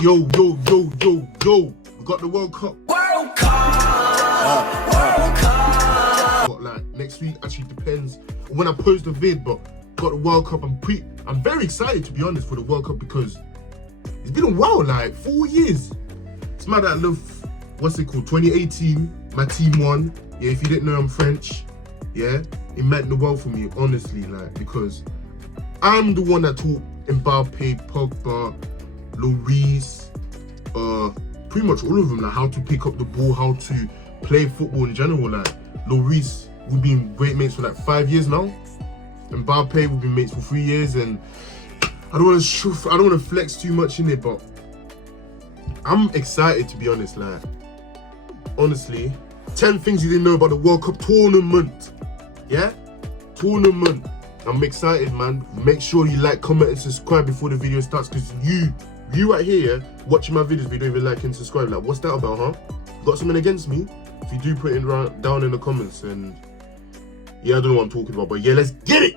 Yo. We got the World Cup. World Cup. What, like next week? Actually depends on when I post the vid, but got the World Cup. I'm very excited, to be honest, for the World Cup because it's been a while, like 4 years. It's mad that I love, what's it called? 2018, my team won. Yeah, if you didn't know, I'm French. Yeah, it meant the world for me, honestly, like, because I'm the one that taught Mbappe, Pogba, Lloris, pretty much all of them, like how to pick up the ball, how to play football in general. Like Lloris, we've been great mates for like 5 years now. Mbappe, we've been mates for 3 years, and I don't want to flex too much in it, but I'm excited, to be honest. Like, honestly, 10 things you didn't know about the World Cup tournament. Yeah, tournament. I'm excited, man. Make sure you like, comment, and subscribe before the video starts, because you right here watching my videos, but you don't even like and subscribe. Like, what's that about, huh? Got something against me? If you do, put it down in the comments. And yeah, I don't know what I'm talking about, but yeah, let's get it.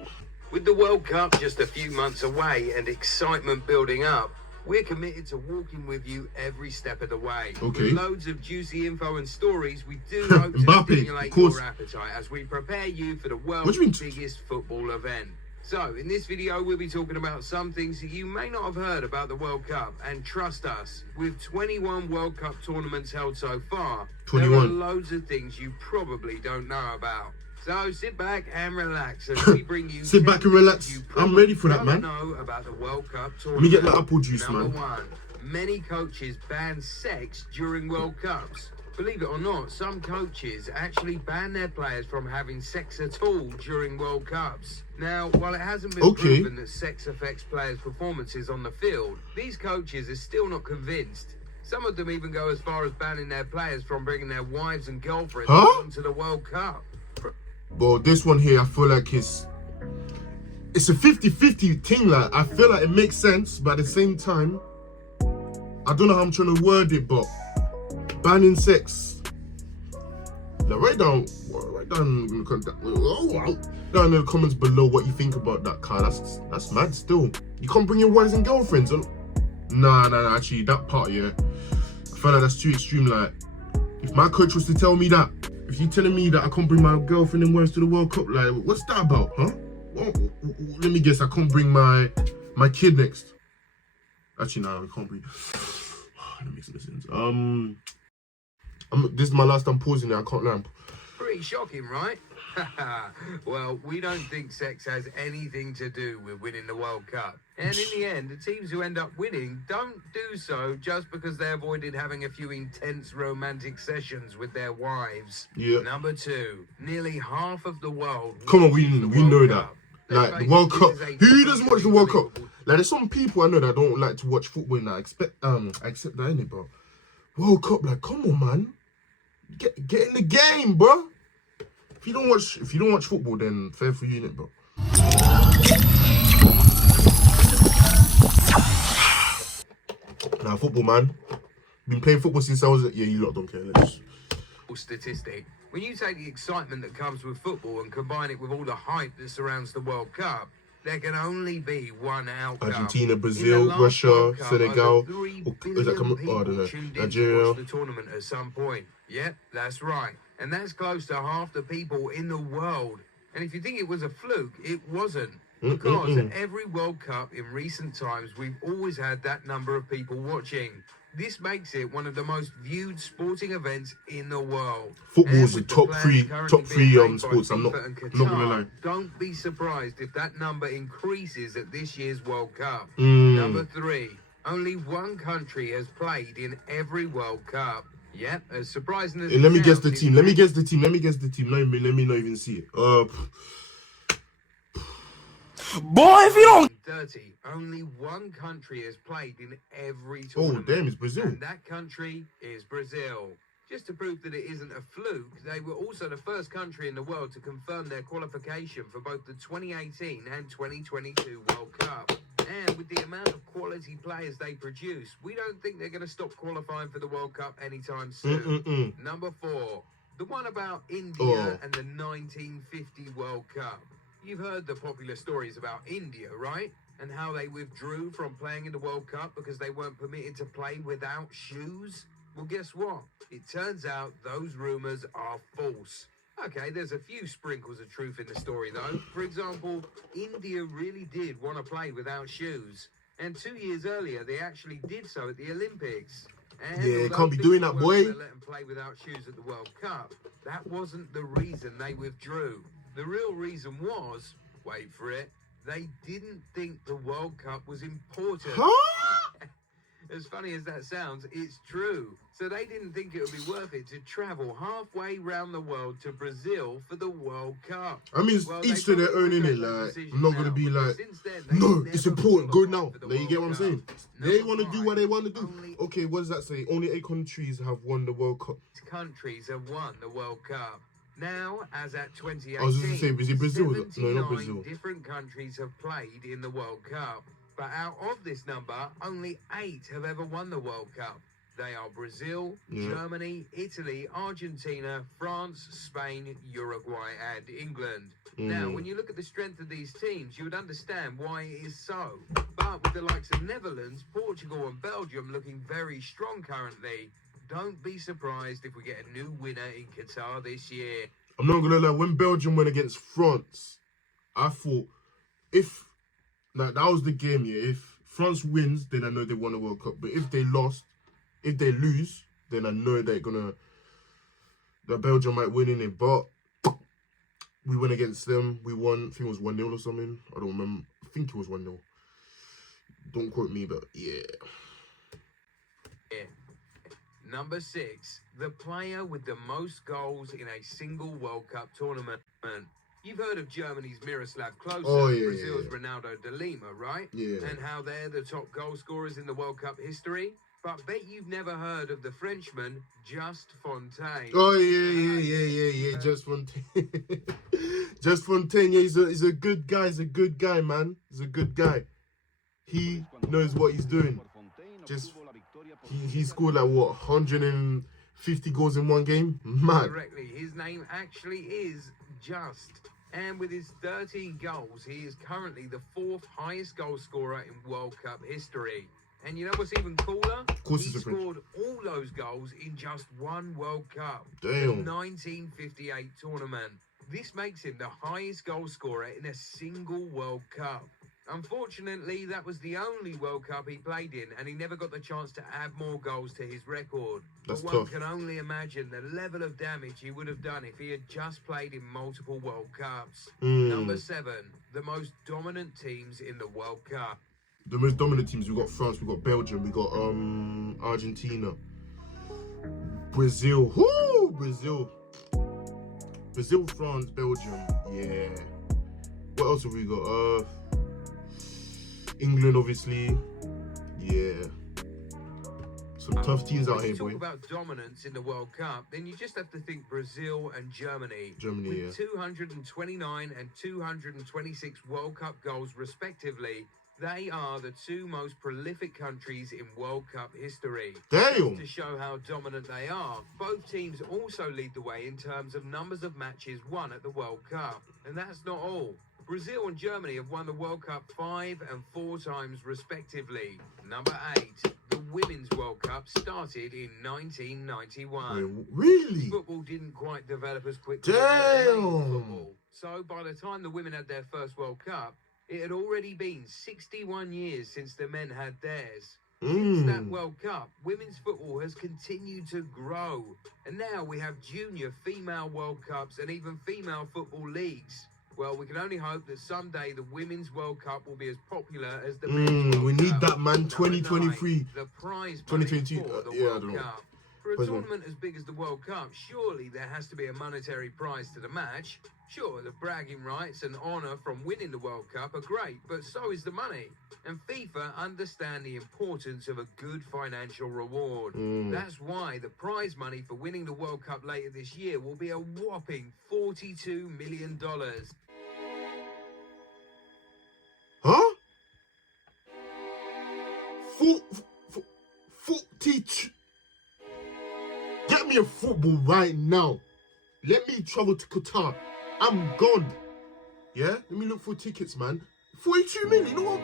With the World Cup just a few months away and excitement building up, we're committed to walking with you every step of the way. Okay. With loads of juicy info and stories, we do hope to stimulate your appetite as we prepare you for the world's biggest football event. So, in this video, we'll be talking about some things that you may not have heard about the World Cup. And trust us, with 21 World Cup tournaments held so far, 21. There are loads of things you probably don't know about. So sit back and relax as we bring you. Sit back and relax. I'm ready for that, man. Know about the World Cup tournament. Let me get that apple juice, Number man. 1, many coaches ban sex during World Cups. Believe it or not, some coaches actually ban their players from having sex at all during World Cups. Now, while it hasn't been proven that sex affects players' performances on the field, these coaches are still not convinced. Some of them even go as far as banning their players from bringing their wives and girlfriends onto the World Cup. Well, this one here, I feel like it's a 50-50 thing. Like, I feel like it makes sense, but at the same time, I don't know how I'm trying to word it, but banning sex. Now, write down in the comments below what you think about that, car. That's mad still. You can't bring your wives and girlfriends on. Nah, actually, that part, yeah. I feel like that's too extreme. Like, if my coach was to tell me that, if you're telling me that I can't bring my girlfriend and wives to the World Cup, like, what's that about, huh? Well, let me guess, I can't bring my kid next. Actually, no, I can't bring. That makes no sense. This is my last time pausing it, I can't lie. Pretty shocking, right? Well, we don't think sex has anything to do with winning the World Cup. And in the end, the teams who end up winning don't do so just because they avoided having a few intense romantic sessions with their wives. Yeah. Number 2, nearly half of the world. Come on, we know that. Like, the World Cup. Who doesn't watch the World Cup? Like, there's some people I know that don't like to watch football, and I accept that, innit, bro? World Cup, like, come on, man. Get in the game, bro. If you don't watch football, then fair for you, innit, bro? Nah, football, man. Been playing football since I was you lot don't care. Let's statistic. When you take the excitement that comes with football and combine it with all the hype that surrounds the World Cup, there can only be one outcome. Argentina, Brazil, Russia, Senegal, Nigeria. The tournament at some point. Yep, that's right. And that's close to half the people in the world. And if you think it was a fluke, it wasn't. Because at every World Cup in recent times, we've always had that number of people watching. This makes it one of the most viewed sporting events in the world. Football's the top three sports. I'm not gonna lie. Don't be surprised if that number increases at this year's World Cup. Number 3, only one country has played in every World Cup. Yep, as surprising as let me guess the team. Let me guess the team. Let me not even see it. Boy, if you don't 30, only one country has played in every tournament. Oh, damn, it's Brazil. And that country is Brazil. Just to prove that it isn't a fluke, they were also the first country in the world to confirm their qualification for both the 2018 and 2022 World Cup. And with the amount of quality players they produce, we don't think they're going to stop qualifying for the World Cup anytime soon. Number 4, the one about India and the 1950 World Cup. You've heard the popular stories about India, right? and how they withdrew from playing in the World Cup because they weren't permitted to play without shoes? Well, guess what? It turns out those rumors are false. Okay, there's a few sprinkles of truth in the story, though. For example, India really did want to play without shoes. And 2 years earlier, they actually did so at the Olympics. And yeah, can't be doing that, boy. Let them play without shoes at the World Cup. That wasn't the reason they withdrew. The real reason was, wait for it, they didn't think the World Cup was important. Huh? As funny as that sounds, it's true. So they didn't think it would be worth it to travel halfway round the world to Brazil for the World Cup. I mean, each to their own, innit? Like, I'm not going to be like, no, it's important, go now. Like, you get what I'm saying? They want to do what they want to do. Okay, what does that say? Only 8 countries have won the World Cup. Countries have won the World Cup. Now, as at 2018, I was just going to say, is it Brazil? No, not 79 Brazil. different countries have played in the World Cup. But out of this number, only 8 have ever won the World Cup. They are Brazil, Germany, Italy, Argentina, France, Spain, Uruguay, and England. Now, when you look at the strength of these teams, you would understand why it is so. But with the likes of Netherlands, Portugal, and Belgium looking very strong currently, don't be surprised if we get a new winner in Qatar this year. I'm not going to lie, when Belgium went against France, I thought, if that was the game, yeah, if France wins, then I know they won the World Cup. But if they lose, then I know that Belgium might win in it. But we went against them. We won. I think it was 1-0 or something. I don't remember. I think it was 1-0. Don't quote me, but yeah. Number 6, the player with the most goals in a single World Cup tournament. You've heard of Germany's Miroslav Klose, Brazil's Ronaldo de Lima, right? Yeah. And how they're the top goal scorers in the World Cup history. But bet you've never heard of the Frenchman, Just Fontaine. Oh, yeah. Just Fontaine. Just Fontaine, yeah, he's a good guy. He's a good guy, man. He's a good guy. He knows what he's doing. He scored like, what, 150 goals in one game? Mad. Correctly, his name actually is Just. And with his 13 goals, he is currently the 4th highest goal scorer in World Cup history. And you know what's even cooler? Of course, he scored all those goals in just one World Cup. Damn. The 1958 tournament. This makes him the highest goal scorer in a single World Cup. Unfortunately, that was the only World Cup he played in, and he never got the chance to add more goals to his record. That's but tough. One can only imagine the level of damage he would have done if he had just played in multiple World Cups. Number 7, the most dominant teams in the World Cup. The most dominant teams, we got France, we got Belgium, we got Argentina, Brazil. Whoo, Brazil, France, Belgium. Yeah. What else have we got? England, obviously. Yeah. Some tough teams out here, boy. When you talk about dominance in the World Cup, then you just have to think Brazil and Germany. With 229 and 226 World Cup goals, respectively. They are the 2 most prolific countries in World Cup history. Damn! To show how dominant they are, both teams also lead the way in terms of numbers of matches won at the World Cup. And that's not all. Brazil and Germany have won the World Cup 5 and 4 times respectively. Number 8, the Women's World Cup started in 1991. Wait, really? Football didn't quite develop as quickly as football. So by the time the women had their first World Cup, it had already been 61 years since the men had theirs. Since that World Cup, women's football has continued to grow. And now we have junior female World Cups and even female football leagues. Well, we can only hope that someday the Women's World Cup will be as popular as the Men's World We need Cup. that, man. 2023. The prize 2022. money for the Yeah, I World don't know. Cup. For a tournament as big as the World Cup, surely there has to be a monetary prize to the match. Sure, the bragging rights and honour from winning the World Cup are great, but so is the money. And FIFA understand the importance of a good financial reward. That's why the prize money for winning the World Cup later this year will be a whopping $42 million. Huh? 42. Get me a football right now. Let me travel to Qatar. I'm gone. Yeah? Let me look for tickets, man. 42 million. You know what?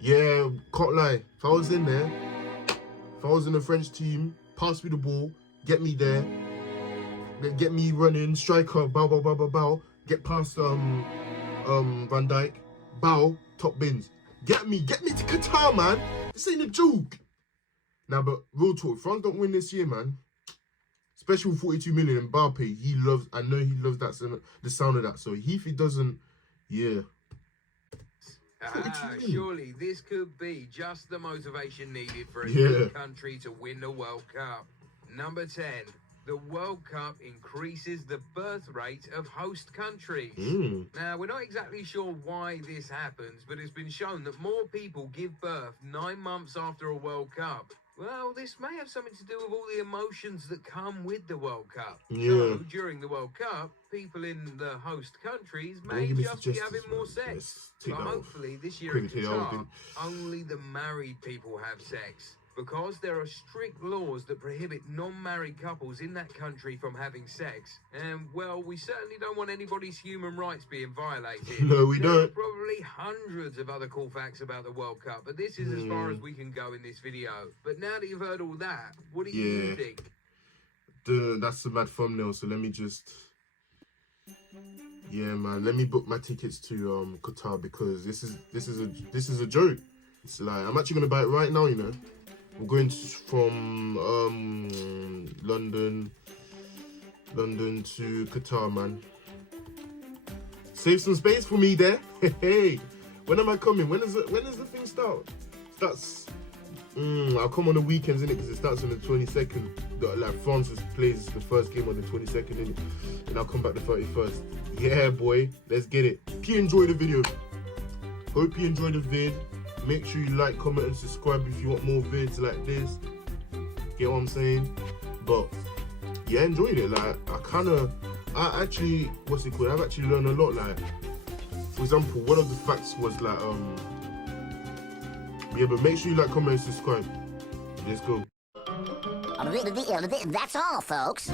Yeah, can't lie. If I was in there, if I was in the French team, pass me the ball, get me there, get me running, striker, bow, bow, bow, bow, bow, get past Van Dijk, bow, top bins. Get me to Qatar, man. This ain't a joke. Now, but real talk, if France don't win this year, man, especially with 42 million, Mbappe, I know he loves that, the sound of that. So if he doesn't, yeah. Surely this could be just the motivation needed for a new country to win the World Cup. Number 10. The World Cup increases the birth rate of host countries. Now, we're not exactly sure why this happens, but it's been shown that more people give birth 9 months after a World Cup. Well, this may have something to do with all the emotions that come with the World Cup. So, during the World Cup, people in the host countries may just be having more sex. But hopefully, this year in Qatar, only the married people have sex. Because there are strict laws that prohibit non-married couples in that country from having sex. And, well, we certainly don't want anybody's human rights being violated. No, we don't. There are probably hundreds of other cool facts about the World Cup, but this is as far as we can go in this video. But now that you've heard all that, what do you think? That's a bad thumbnail, so let me just... Yeah, man, let me book my tickets to Qatar, because this is a joke. It's like, I'm actually going to buy it right now, you know. We're going from London to Qatar, man. Save some space for me there. Hey, when am I coming? When does the thing start? Starts. I'll come on the weekends, innit? Because it starts on the 22nd. Like France plays the first game on the 22nd, innit? And I'll come back the 31st. Yeah, boy, let's get it. Hope you enjoyed the video. Hope you enjoyed the vid. Make sure you like, comment, and subscribe if you want more vids like this. Get what I'm saying? But yeah, enjoyed it. Like, I've actually learned a lot. Like, for example, one of the facts was like, yeah, but make sure you like, comment, and subscribe. Let's go. That's all, folks.